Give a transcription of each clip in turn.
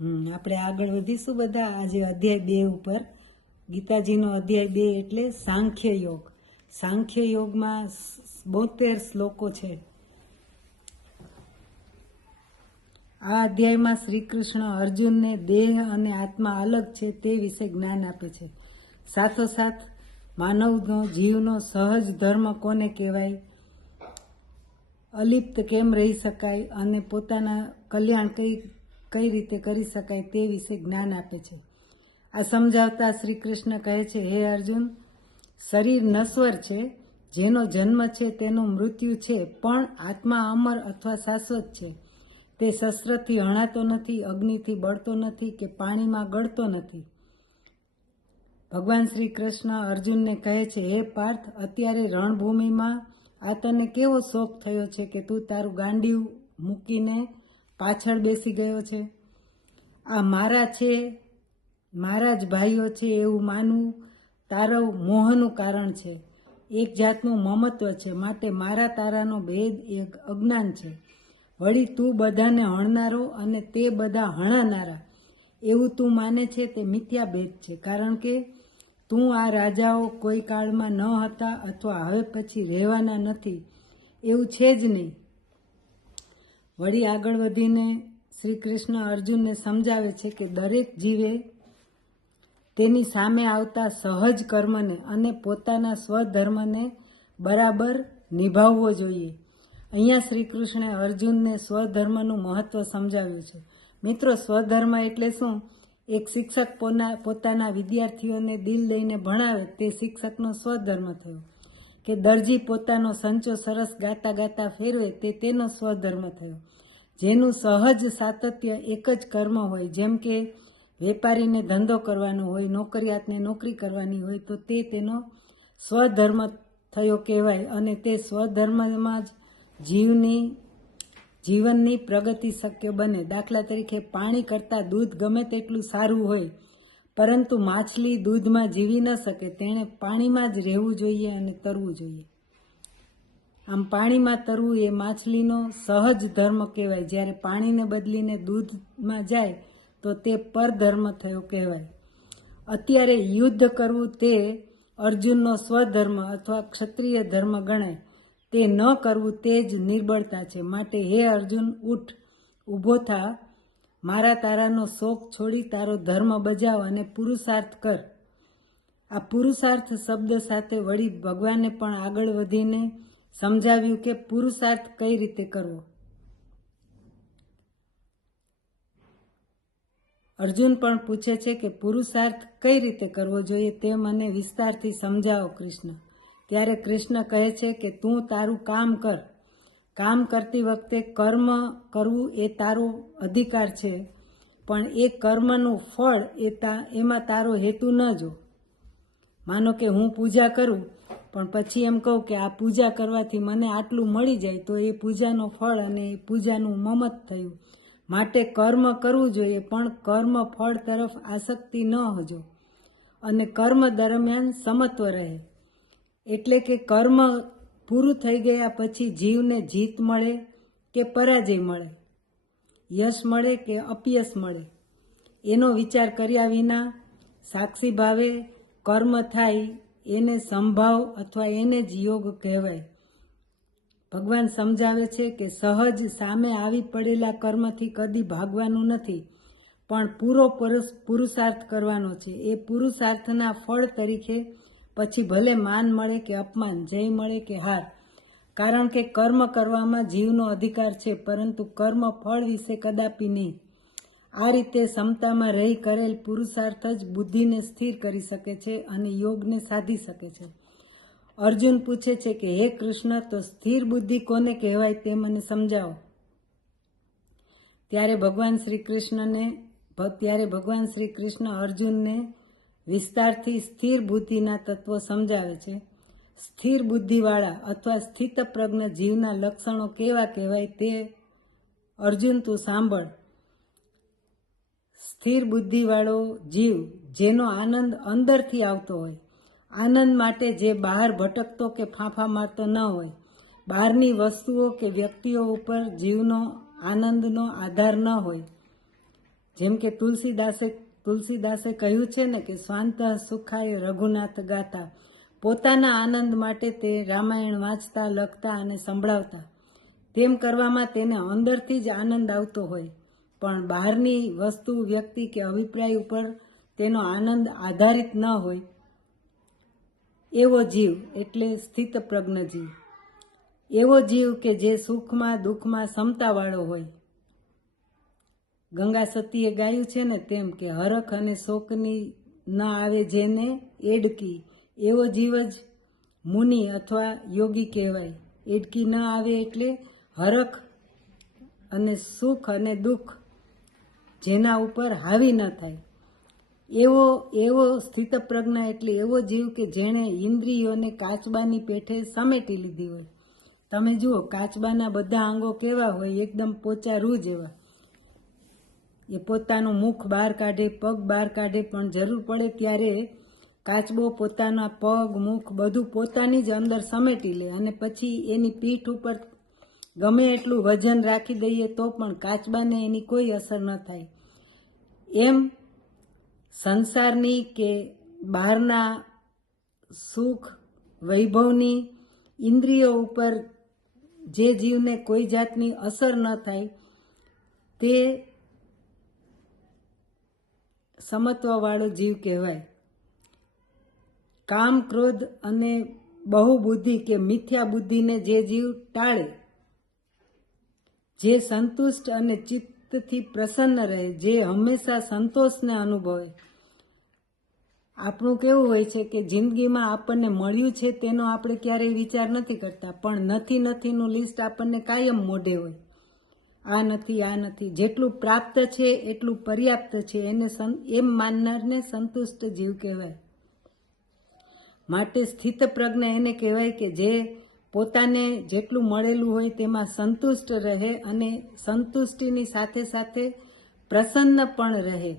આપણે આગળ વધીશું બધા આજે અધ્યાય 2 ઉપર. ગીતાજીનો અધ્યાય 2 એટલે સાંખ્ય યોગ. સાંખ્ય યોગમાં 72 શ્લોકો છે. આ અધ્યાયમાં શ્રી કૃષ્ણ અર્જુનને દેહ અને આત્મા અલગ છે તે વિશે જ્ઞાન આપે છે. સાથોસાથ માનવનો જીવનો સહજ ધર્મ કોને કહેવાય, અલિપ્ત કેમ રહી શકાય અને પોતાના કલ્યાણ કઈ રીતે કરી શકાય તે વિશે જ્ઞાન આપે છે. આ સમજાવતા શ્રી કૃષ્ણ કહે છે, હે અર્જુન, શરીર નશ્વર છે, જેનો જન્મ છે તેનું મૃત્યુ છે, પણ આત્મા અમર અથવા શાશ્વત છે. તે શસ્ત્રથી હણાતો નથી, અગ્નિથી બળતો નથી કે પાણીમાં ગળતો નથી. ભગવાન શ્રી કૃષ્ણ અર્જુનને કહે છે, હે પાર્થ, અત્યારે રણભૂમિમાં આ તને કેવો શોખ થયો છે કે તું તારું ગાંડિયું મૂકીને પાછળ બેસી ગયો છે. આ મારા છે, મારા જ ભાઈઓ છે એવું માનવું તારું મોહનું કારણ છે. એક જાતનું મમત્વ છે, માટે મારા તારાનો ભેદ એક અજ્ઞાન છે. વળી તું બધાને હણનારો અને તે બધા હણાનારા એવું તું માને છે તે મિથ્યા ભેદ છે. કારણ કે તું આ રાજાઓ કોઈ કાળમાં ન હતા અથવા હવે પછી રહેવાના નથી એવું છે જ નહીં. વળી આગળ વધીને શ્રી કૃષ્ણ અર્જુનને સમજાવે છે કે દરેક જીવે તેની સામે આવતા સહજ કર્મને અને પોતાના સ્વધર્મને બરાબર નિભાવવો જોઈએ. અહીંયા શ્રી કૃષ્ણે અર્જુનને સ્વધર્મનું મહત્વ સમજાવ્યું છે. મિત્રો, સ્વધર્મ એટલે શું? એક શિક્ષક પોતાના વિદ્યાર્થીઓને દિલ લઈને ભણાવે તે શિક્ષકનો સ્વધર્મ થયો. કે દરજી પોતાનો સંચો સરસ ગાતા ગાતા ફેરવે તે તેનો સ્વધર્મ થયો. જેનું સહજ સાતત્ય એક જ કર્મ હોય, જેમ કે વેપારીને ધંધો કરવાનો હોય, નોકરિયાતને નોકરી કરવાની હોય, તો તે તેનો સ્વધર્મ થયો કહેવાય. અને તે સ્વધર્મમાં જ જીવનની પ્રગતિ શક્ય બને. દાખલા તરીકે પાણી કરતાં દૂધ ગમે તેટલું સારું હોય, પરંતુ માછલી દૂધમાં જીવી ન શકે. તેણે પાણીમાં જ રહેવું જોઈએ અને તરવું જોઈએ. આમ પાણીમાં તરવું એ માછલીનો સહજ ધર્મ કહેવાય. જ્યારે પાણીને બદલીને દૂધમાં જાય તો તે પરધર્મ થયો કહેવાય. અત્યારે યુદ્ધ કરવું તે અર્જુનનો સ્વધર્મ અથવા ક્ષત્રિય ધર્મ ગણાય. તે ન કરવું તે જ નિર્બળતા છે. માટે હે અર્જુન, ઉઠ, ઊભો થા, મારા તારાનો શોક છોડી તારો ધર્મ બજાવ અને પુરુષાર્થ કર. આ પુરુષાર્થ શબ્દ સાથે વળી ભગવાને પણ આગળ વધીને સમજાવ્યું કે પુરુષાર્થ કઈ રીતે કરવો. અર્જુન પણ પૂછે છે કે પુરુષાર્થ કઈ રીતે કરવો જોઈએ તે મને વિસ્તારથી સમજાવો કૃષ્ણ. ત્યારે કૃષ્ણ કહે છે કે તું તારું કામ કર. કામ કરતી વખતે કર્મ કરવું એ તારો અધિકાર છે, પણ એ કર્મનું ફળ એમાં તારો હેતુ ન જો. માનો કે હું પૂજા કરું પણ પછી એમ કહું કે આ પૂજા કરવાથી મને આટલું મળી જાય, તો એ પૂજાનો ફળ અને એ પૂજાનું મમત થયું. માટે કર્મ કરવું જોઈએ, પણ કર્મ ફળ તરફ આસક્તિ ન હજો અને કર્મ દરમિયાન સમત્વ રહે. એટલે કે કર્મ પૂરું થઈ ગયા પછી જીવને જીત મળે કે પરાજય મળે, યશ મળે કે અપયશ મળે, એનો વિચાર કર્યા વિના સાક્ષી ભાવે કર્મ થાય એને સંભાવ અથવા એને જ યોગ કહેવાય. ભગવાન સમજાવે છે કે સહજ સામે આવી પડેલા કર્મથી કદી ભાગવાનું નથી, પણ પૂરો પુરુષાર્થ કરવાનો છે. એ પુરુષાર્થના ફળ તરીકે પછી ભલે માન મળે કે અપમાન, જય મળે કે હાર. કારણ કે કર્મ કરવામાં જીવનો અધિકાર છે, પરંતુ કર્મ ફળ વિશે કદાપી નહીં. આ રીતે સમતામાં રહી કરેલ પુરુષાર્થ જ બુદ્ધિને સ્થિર કરી શકે છે અને યોગને સાધી શકે છે. અર્જુન પૂછે છે કે હે કૃષ્ણ, તો સ્થિર બુદ્ધિ કોને કહેવાય તે મને સમજાવો. ત્યારે ભગવાન શ્રી કૃષ્ણ અર્જુનને વિસ્તારથી સ્થિર બુદ્ધિના તત્વો સમજાવે છે. સ્થિર બુદ્ધિવાળા અથવા સ્થિતપ્રજ્ઞ જીવના લક્ષણો કેવા કહેવાય તે અર્જુન તું સાંભળ. સ્થિર બુદ્ધિવાળો જીવ જેનો આનંદ અંદરથી આવતો હોય, આનંદ માટે જે બહાર ભટકતો કે ફાંફા મારતો ન હોય, બહારની વસ્તુઓ કે વ્યક્તિઓ ઉપર જીવનો આનંદનો આધાર ન હોય, જેમ કે તુલસીદાસે કહ્યું છે ને કે સ્વાંત સુખાય રઘુનાથ ગાતા. પોતાના આનંદ માટે તે રામાયણ વાંચતા, લખતા અને સંભળાવતા. તેમ કરવામાં તેને અંદરથી જ આનંદ આવતો હોય, પણ બહારની વસ્તુ, વ્યક્તિ કે અભિપ્રાય ઉપર તેનો આનંદ આધારિત ન હોય એવો જીવ એટલે સ્થિતપ્રજ્ઞ જીવ. એવો જીવ કે જે સુખમાં દુઃખમાં સમતાવાળો હોય. ગંગા સતીએ ગાયું છે ને તેમ કે હરખ અને શોકની ન આવે જેને એડકી, એવો જીવ જ મુનિ અથવા યોગી કહેવાય. એડકી ન આવે એટલે હરખ અને સુખ અને દુઃખ જેના ઉપર હાવી ન થાય એવો સ્થિતપ્રજ્ઞ એટલે એવો જીવ કે જેણે ઇન્દ્રિયોને કાચબાની પેઠે સમેટી લીધી હોય. તમે જુઓ, કાચબાના બધા અંગો કેવા હોય? એકદમ પોચા રૂ જેવા. એ પોતાનું મુખ બહાર કાઢે, પગ બહાર કાઢે, પણ જરૂર પડે ત્યારે કાચબો પોતાના પગ, મુખ બધું પોતાની જ અંદર સમેટી લે અને પછી એની પીઠ ઉપર ગમે એટલું વજન રાખી દઈએ તો પણ કાચબાને એની કોઈ અસર ન થાય. એમ સંસારની કે બહારના સુખ વૈભવની ઇન્દ્રિયો ઉપર જે જીવને કોઈ જાતની અસર ન થાય તે સમત્વવાળો જીવ કહેવાય. કામ, ક્રોધ અને બહુબુદ્ધિ કે મિથ્યા બુદ્ધિને જે જીવ ટાળે, જે સંતુષ્ટ અને ચિત્તથી પ્રસન્ન રહે, જે હંમેશા સંતોષને અનુભવે. આપણું કેવું હોય છે કે જિંદગીમાં આપણને મળ્યું છે તેનો આપણે ક્યારેય વિચાર નથી કરતા, પણ નથીનું લિસ્ટ આપણને કાયમ મોઢે હોય. આ નથી. જેટલું પ્રાપ્ત છે એટલું પર્યાપ્ત છે એને એમ માનનારને સંતુષ્ટ જીવ કહેવાય. માટે સ્થિતપ્રજ્ઞ એને કહેવાય કે જે પોતાને જેટલું મળેલું હોય તેમાં સંતુષ્ટ રહે અને સંતુષ્ટિની સાથે સાથે પ્રસન્ન પણ રહે.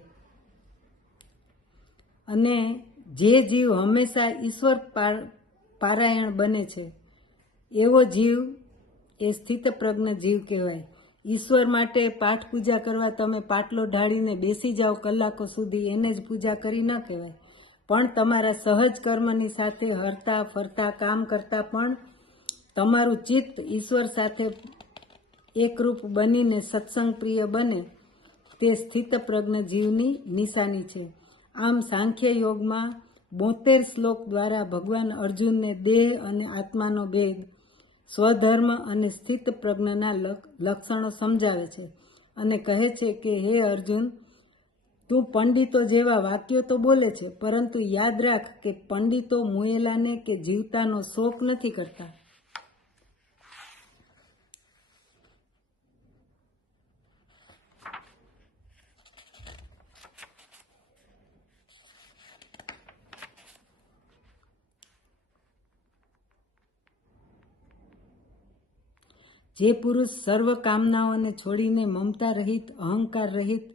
અને જે જીવ હંમેશા ઈશ્વર પારાયણ બને છે એવો જીવ એ સ્થિતપ્રજ્ઞ જીવ કહેવાય. ઈશ્વર માટે પાઠ પૂજા કરવા તમે પાટલો ઢાળીને બેસી જાઓ કલાકો સુધી, એને જ પૂજા કરી ન કહેવાય. પણ તમારા સહજ કર્મની સાથે હરતા ફરતા કામ કરતા પણ તમારું ચિત્ત ઈશ્વર સાથે એકરૂપ બનીને સત્સંગ પ્રિય બને તે સ્થિતપ્રજ્ઞ જીવની નિશાની છે. આમ સાંખ્ય યોગમાં 72 શ્લોક દ્વારા ભગવાન અર્જુનને દેહ અને આત્માનો ભેદ, સ્વધર્મ અને સ્થિતપ્રજ્ઞના લક્ષણો સમજાવે છે અને કહે છે કે હે અર્જુન, તું પંડિતો જેવા વાક્યો તો બોલે છે, પરંતુ યાદ રાખ કે પંડિતો મુએલાને કે જીવતાનો શોક નથી કરતા. જે પુરુષ સર્વ કામનાઓને છોડીને મમતા રહિત, અહંકાર રહિત,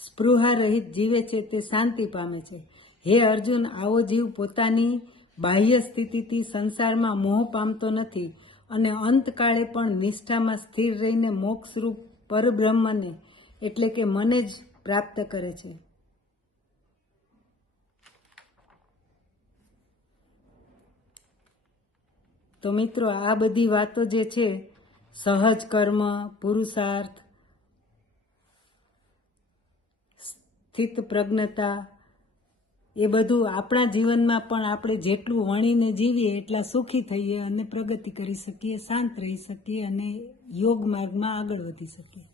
સ્પૃહા રહિત જીવે છે તે શાંતિ પામે છે. હે અર્જુન, આવો જીવ પોતાની બાહ્ય સ્થિતિથી સંસારમાં મોહ પામતો નથી અને અંતકાળે પણ નિષ્ઠામાં સ્થિર રહીને મોક્ષરૂપ પરબ્રહ્મને એટલે કે મને જ પ્રાપ્ત કરે છે. તો મિત્રો, આ બધી વાતો જે છે, સહજ કર્મ, પુરુષાર્થ, સ્થિત પ્રજ્ઞતા, એ બધું આપણા જીવનમાં પણ આપણે જેટલું વણીને જીવીએ એટલા સુખી થઈએ અને પ્રગતિ કરી શકીએ, શાંત રહી શકીએ અને યોગ માર્ગમાં આગળ વધી શકીએ.